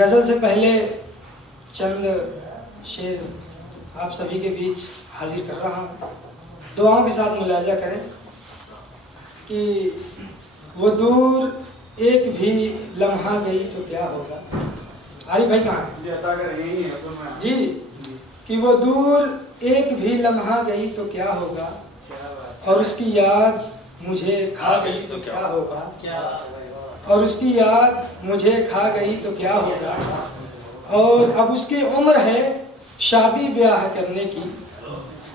गज़ल से पहले चंद शेर आप सभी के बीच हाजिर कर रहा हूँ। दुआओं के साथ मुलाजा करें कि वो दूर एक भी लम्हा गई तो क्या होगा। आरिफ भाई कहाँ है जी? कि वो दूर एक भी लम्हा गई तो क्या होगा, और उसकी याद मुझे खा गई तो क्या होगा, और उसकी याद मुझे खा गई तो क्या होगा। और अब उसकी उम्र है शादी ब्याह करने की,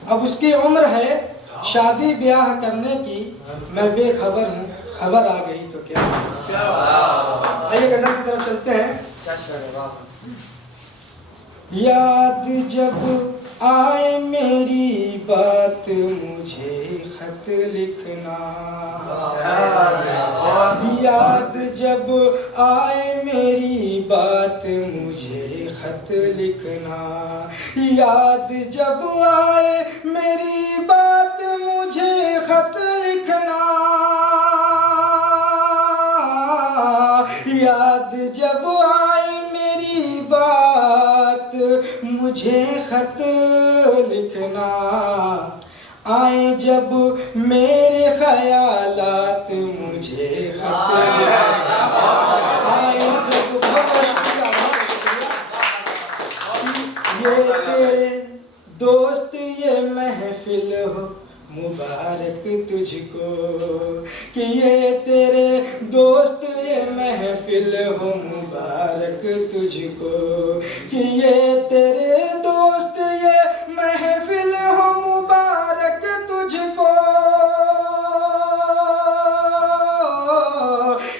अब उसकी उम्र है शादी ब्याह करने की, मैं बेखबर हूँ, खबर आ गई तो क्या होगा। आइए गज़ल की तरफ चलते हैं। याद जब आए मेरी बात मुझे खत लिखना, याद जब आए मेरी बात मुझे खत लिखना, याद जब आए मेरी बात मुझे खत लिखना, याद जब आए मेरी बात मुझे खत लिखना, आए जब मेरे ख्यालात मुझे खत लिखना, आए जब ये तेरे दोस्त ये महफिल हो मुबारक तुझको, कि ये तेरे दोस्त ये महफिल हो मुबारक तुझको, कि ये तेरे दोस्त ये महफिल हो मुबारक तुझको,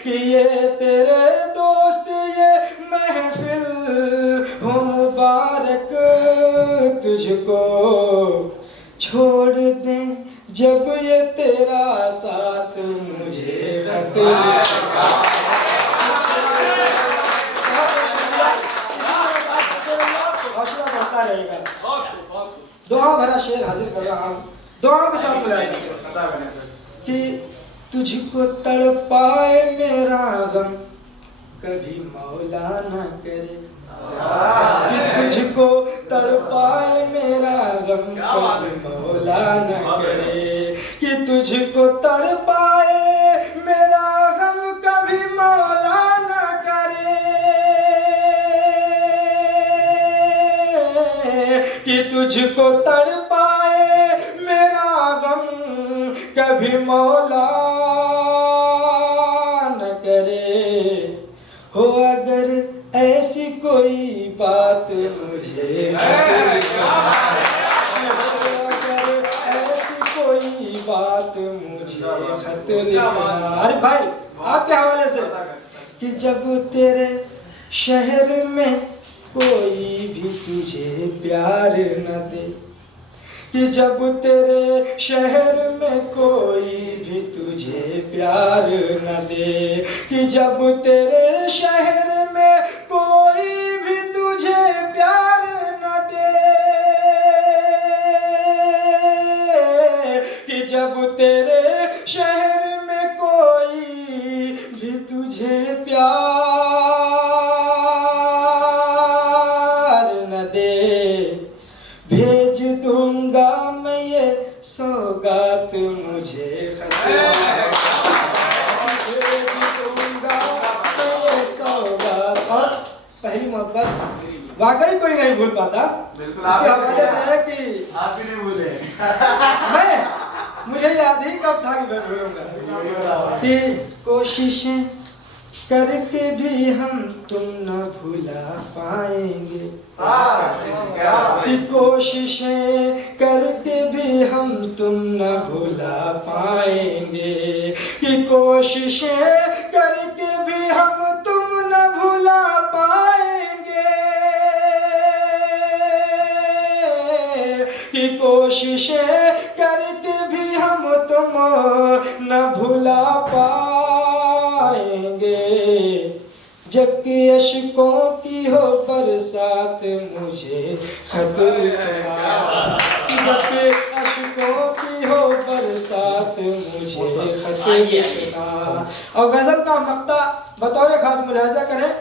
कि ये तेरे दोस्त ये महफिल हो मुबारक तुझको। छोड़ दे जब ये तेरा साथ मुझे खत लिखना। हौसला बढ़ता रहेगा। दुआ भरा शेर हाजिर कर रहा हूँ, दुआ के साथ मिलाएगा कि तुझको तड़पाए मेरा गम कभी मौला न करे, कि तुझको तड़पाए मेरा गम कभी मौला न करे, कि तुझको तड़पाए मेरा गम कभी मौला न करे, कि तुझको तड़पाए मेरा गम कभी मौला न करे। हो अगर ऐसी कोई बात मुझे अगर ऐसी कोई बात मुझे खत लिखना। अरे भाई आपके हवाले से कि जब तेरे शहर में कोई भी तुझे प्यार न दे, कि जब तेरे शहर में कोई भी तुझे प्यार न दे, कि जब तेरे शहर में कोई भी तुझे प्यार न दे, कि जब तेरे शहर में कोई भी तुझे प्यार न दे, भेज दूंगा मैं ये सौगात मुझे खत, भेज दूंगा मैं ये सौगात। और पहली मोहब्बत वाकई कोई नहीं भूल पाता, इसके हवाले से है कि आप भी नहीं भूले। मैं मुझे याद ही कब था कि मैं भूलूंगा, कि कोशिशें करके भी हम तुम न भुला पाएंगे, कि कोशिशें करके भी हम तुम न भुला पाएंगे, कि कोशिशें करके भी हम तुम न भुला पाएंगे, कि कोशिशें करके भी हम तुम न भुला पाएंगे। जबकि अश्कों की हो बरसात मुझे खत लिखना, जबकि अश्कों की हो बरसात मुझे खत लिखना। और गज़ल का मक्ता बतौर खास मुलाहिजा करें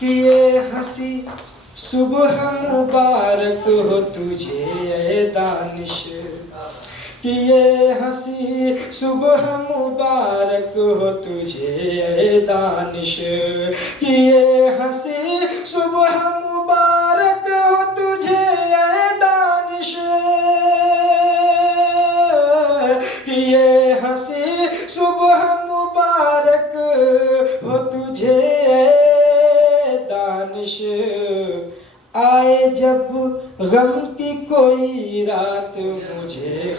कि ये हंसी सुबह मुबारक हो तुझे ए दानिश, कि ये हंसी सुबह मुबारक हो तुझे ए दानिश, कि ये हंसी सुबह मुबारक हो तुझे ए दानिश, कि ये हंसी सुबह मुबारक हो तुझे ए दानिश। आए जब गम की कोई रात मुझे